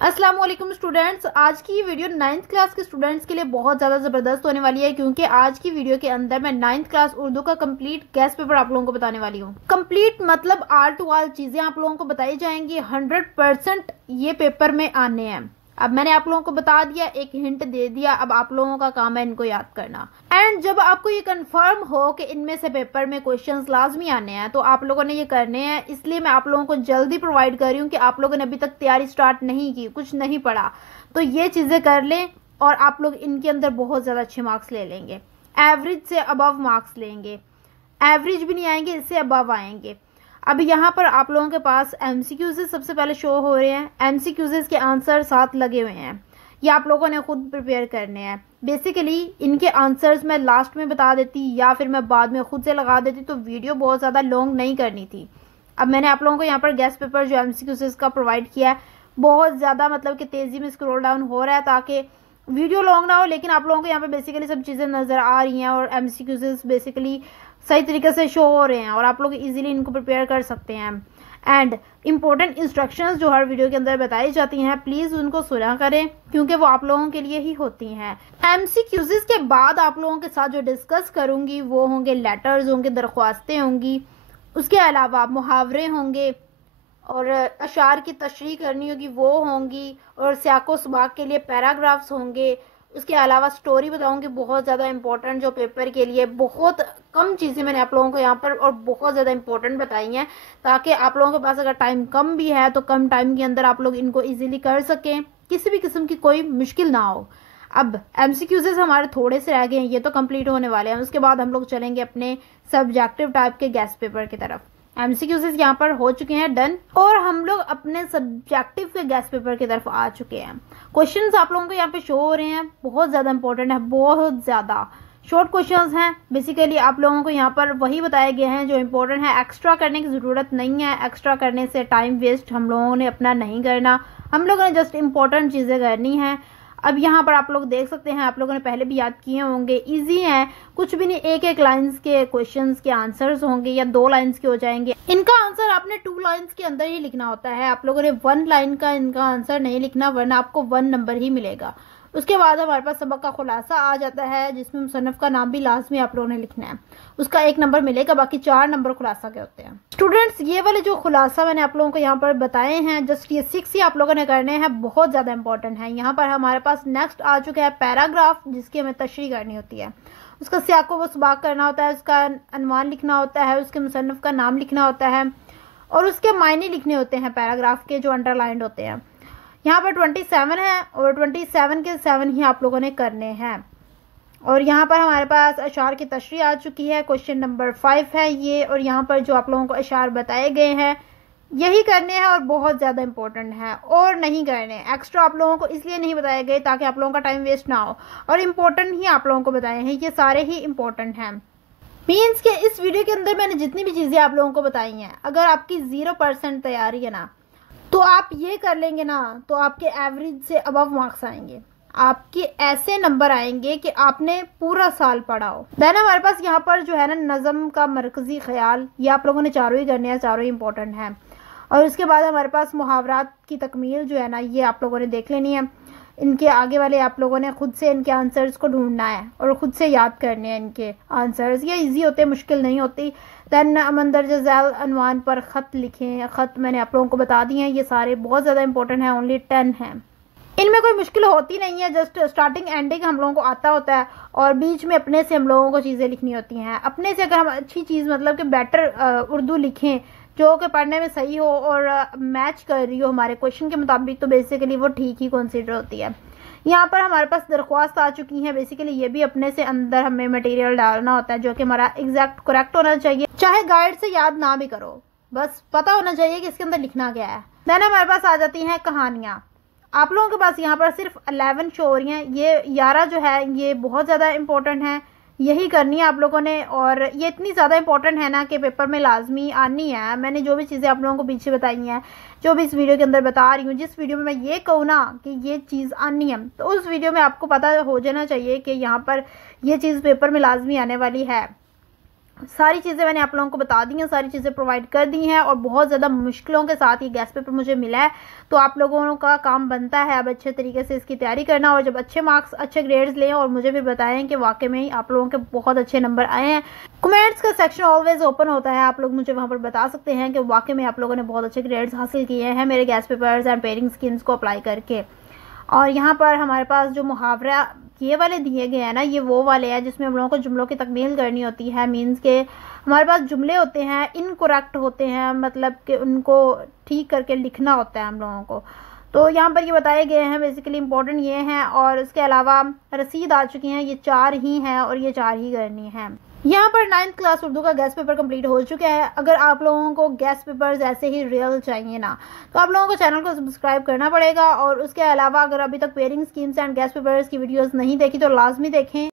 अस्सलाम वालेकुम स्टूडेंट्स। आज की ये वीडियो 9th क्लास के स्टूडेंट्स के लिए बहुत ज़्यादा ज़बरदस्त होने वाली है, क्योंकि आज की वीडियो के अंदर मैं 9th क्लास उर्दू का कंप्लीट गेस्ट पेपर आप लोगों को बताने वाली हूँ। कंप्लीट मतलब आल टू आल चीज़ें आप लोगों को बताई जाएंगी। 100% ये पेपर में आने हैं। अब मैंने आप लोगों को बता दिया, एक हिंट दे दिया, अब आप लोगों का काम है इनको याद करना। एंड जब आपको ये कंफर्म हो कि इनमें से पेपर में क्वेश्चंस लाजमी आने हैं तो आप लोगों ने ये करने हैं। इसलिए मैं आप लोगों को जल्दी प्रोवाइड कर रही हूँ कि आप लोगों ने अभी तक तैयारी स्टार्ट नहीं की, कुछ नहीं पढ़ा, तो ये चीज़ें कर लें और आप लोग इनके अंदर बहुत ज़्यादा अच्छे मार्क्स ले लेंगे। एवरेज से अबव मार्क्स लेंगे, एवरेज भी नहीं आएंगे, इससे अबव आएंगे। अब यहाँ पर आप लोगों के पास एमसीक्यूज सबसे पहले शो हो रहे हैं। एमसीक्यूज के आंसर साथ लगे हुए हैं, ये आप लोगों ने खुद प्रिपेयर करने हैं। बेसिकली इनके आंसर्स मैं लास्ट में बता देती या फिर मैं बाद में खुद से लगा देती तो वीडियो बहुत ज़्यादा लॉन्ग नहीं करनी थी। अब मैंने आप लोगों को यहाँ पर गेस्ट पेपर जो एमसीक्यूज का प्रोवाइड किया है, बहुत ज़्यादा मतलब कि तेज़ी में स्क्रॉल डाउन हो रहा है ताकि वीडियो लॉन्ग ना हो, लेकिन आप लोगों को यहाँ पे बेसिकली सब चीज़ें नज़र आ रही हैं और एमसीक्यूज बेसिकली सही तरीके से शो हो रहे हैं और आप लोग इजीली इनको प्रिपेयर कर सकते हैं। एंड इम्पोर्टेंट इंस्ट्रक्शंस जो हर वीडियो के अंदर बताई जाती हैं, प्लीज़ उनको सुना करें क्योंकि वो आप लोगों के लिए ही होती हैं। एमसीक्यूज के बाद आप लोगों के साथ जो डिस्कस करूंगी वो होंगे लेटर्स होंगे, दरख्वास्तें होंगी, उसके अलावा मुहावरे होंगे और अशार की तशरीह करनी होगी वो होंगी, और सियाको सबाक के लिए पैराग्राफ्स होंगे। उसके अलावा स्टोरी बताऊंगी, बहुत ज़्यादा इंपॉर्टेंट जो पेपर के लिए। बहुत कम चीज़ें मैंने आप लोगों को यहाँ पर और बहुत ज़्यादा इंपॉर्टेंट बताई हैं ताकि आप लोगों के पास अगर टाइम कम भी है तो कम टाइम के अंदर आप लोग इनको इजीली कर सकें, किसी भी किस्म की कोई मुश्किल ना हो। अब एमसीक्यूज़ हमारे थोड़े से रह गए हैं, ये तो कंप्लीट होने वाले हैं। उसके बाद हम लोग चलेंगे अपने सब्जेक्टिव टाइप के गेस्ट पेपर की तरफ। एमसीक्यूज़ यहाँ पर हो चुके हैं डन और हम लोग अपने सब्जेक्टिव के गेस्ट पेपर की तरफ आ चुके हैं। क्वेश्चंस आप लोगों को यहाँ पे शो हो रहे हैं, बहुत ज़्यादा इंपॉर्टेंट है, बहुत ज़्यादा शॉर्ट क्वेश्चंस हैं। बेसिकली आप लोगों को यहाँ पर वही बताए गए हैं जो इंपॉर्टेंट है। एक्स्ट्रा करने की ज़रूरत नहीं है, एक्स्ट्रा करने से टाइम वेस्ट हम लोगों ने अपना नहीं करना, हम लोगों ने जस्ट इंपॉर्टेंट चीज़ें करनी है। अब यहाँ पर आप लोग देख सकते हैं, आप लोगों ने पहले भी याद किए होंगे, इजी हैं, कुछ भी नहीं। एक एक लाइंस के क्वेश्चंस के आंसर्स होंगे या 2 लाइंस के हो जाएंगे। इनका आंसर आपने 2 लाइंस के अंदर ही लिखना होता है, आप लोगों ने 1 लाइन का इनका आंसर नहीं लिखना वरना आपको 1 नंबर ही मिलेगा। उसके बाद हमारे पास सबक का खुलासा आ जाता है जिसमें मुसन्निफ का नाम भी लाजमी आप लोगों ने लिखना है, उसका 1 नंबर मिलेगा, बाकी 4 नंबर खुलासा के होते हैं। स्टूडेंट्स ये वाले जो खुलासा मैंने आप लोगों को यहाँ पर बताए हैं, जस्ट ये 6 ही आप लोगों ने करने हैं, बहुत ज़्यादा इंपॉर्टेंट है। यहाँ पर हमारे पास नेक्स्ट आ चुका है पैराग्राफ, जिसकी हमें तशरीह करनी होती है, उसका सियाको व सबाक करना होता है, उसका अनवान लिखना होता है, उसके मुसन्निफ का नाम लिखना होता है और उसके मायने लिखने होते हैं पैराग्राफ के जो अंडरलाइंड होते हैं। यहाँ पर 27 है और 27 के 7 ही आप लोगों ने करने हैं। और यहाँ पर हमारे पास अशार की तशरीह आ चुकी है, क्वेश्चन नंबर 5 है ये, और यहाँ पर जो आप लोगों को अशार बताए गए हैं यही करने हैं और बहुत ज़्यादा इंपॉर्टेंट है और नहीं करने। एक्स्ट्रा आप लोगों को इसलिए नहीं बताए गए ताकि आप लोगों का टाइम वेस्ट ना हो, और इम्पोर्टेंट ही आप लोगों को बताए हैं, ये सारे ही इम्पोर्टेंट हैं। मीन्स के इस वीडियो के अंदर मैंने जितनी भी चीज़ें आप लोगों को बताई हैं, अगर आपकी 0% तैयारी है ना तो आप ये कर लेंगे ना तो आपके एवरेज से अबव मार्क्स आएंगे, आपके ऐसे नंबर आएंगे कि आपने पूरा साल पढ़ा हो। देन हमारे पास यहाँ पर जो है ना नज़म का मरकजी ख्याल, ये आप लोगों ने चारों ही करने हैं, चारों ही इंपॉर्टेंट हैं। और उसके बाद हमारे पास मुहावरात की तकमील जो है ना, ये आप लोगों ने देख लेनी है। इनके आगे वाले आप लोगों ने खुद से इनके आंसर्स को ढूंढना है और ख़ुद से याद करने हैं इनके आंसर्स, ये इजी होते, मुश्किल नहीं होती। दैन मंदरजा झैल अनवान पर ख़त लिखें, ख़त मैंने आप लोगों को बता दिए हैं, ये सारे बहुत ज़्यादा इंपॉर्टेंट हैं, ओनली 10 हैं। इनमें कोई मुश्किल होती नहीं है, जस्ट स्टार्टिंग एंडिंग हम लोगों को आता होता है और बीच में अपने से हम लोगों को चीज़ें लिखनी होती हैं। अपने से अगर हम अच्छी चीज़ मतलब कि बेटर उर्दू लिखें जो कि पढ़ने में सही हो और मैच कर रही हो हमारे क्वेश्चन के मुताबिक, तो बेसिकली वो ठीक ही कंसीडर होती है। यहाँ पर हमारे पास दरख्वास्त आ चुकी है, बेसिकली ये भी अपने से अंदर हमें मटेरियल डालना होता है जो कि हमारा एग्जैक्ट करेक्ट होना चाहिए, चाहे गाइड से याद ना भी करो, बस पता होना चाहिए कि इसके अंदर लिखना क्या है। देन हमारे पास आ जाती हैं कहानियाँ। आप लोगों के पास यहाँ पर सिर्फ 11 शो हो रही हैं, ये 11 जो है ये बहुत ज़्यादा इंपॉर्टेंट है, यही करनी है आप लोगों ने। और ये इतनी ज़्यादा इंपॉर्टेंट है ना कि पेपर में लाजमी आनी है। मैंने जो भी चीज़ें आप लोगों को पीछे बताई हैं, जो भी इस वीडियो के अंदर बता रही हूँ, जिस वीडियो में मैं ये कहूँ ना कि ये चीज़ आनी है तो उस वीडियो में आपको पता हो जाना चाहिए कि यहाँ पर ये चीज़ पेपर में लाजमी आने वाली है। सारी चीज़ें मैंने आप लोगों को बता दी हैं, सारी चीज़ें प्रोवाइड कर दी हैं और बहुत ज़्यादा मुश्किलों के साथ ये गेस्ट पेपर मुझे मिला है। तो आप लोगों का काम बनता है अब अच्छे तरीके से इसकी तैयारी करना और जब अच्छे मार्क्स अच्छे ग्रेड्स लें और मुझे भी बताएं कि वाकई में ही आप लोगों के बहुत अच्छे नंबर आए हैं। कमेंट्स का सेक्शन ऑलवेज ओपन होता है, आप लोग मुझे वहाँ पर बता सकते हैं कि वाकई में आप लोगों ने बहुत अच्छे ग्रेड्स हासिल किए हैं मेरे guest papers and pairing schemes को अप्लाई करके। और यहाँ पर हमारे पास जो मुहावरा ये वाले दिए गए हैं ना, ये वो वाले हैं जिसमें हम लोगों को जुमलों की तकमील करनी होती है। मीन्स के हमारे पास जुमले होते हैं इनकरेक्ट होते हैं, मतलब कि उनको ठीक करके लिखना होता है हम लोगों को। तो यहाँ पर ये बताए गए हैं, बेसिकली इंपॉर्टेंट ये हैं। और इसके अलावा रसीद आ चुकी हैं, ये 4 ही हैं और ये 4 ही करनी है। यहाँ पर 9th क्लास उर्दू का गेस्ट पेपर कंप्लीट हो चुका है। अगर आप लोगों को गेस्ट पेपर्स ऐसे ही रियल चाहिए ना, तो आप लोगों को चैनल को सब्सक्राइब करना पड़ेगा। और उसके अलावा अगर अभी तक pairing schemes and guest papers की वीडियोस नहीं देखी तो लाजमी देखें।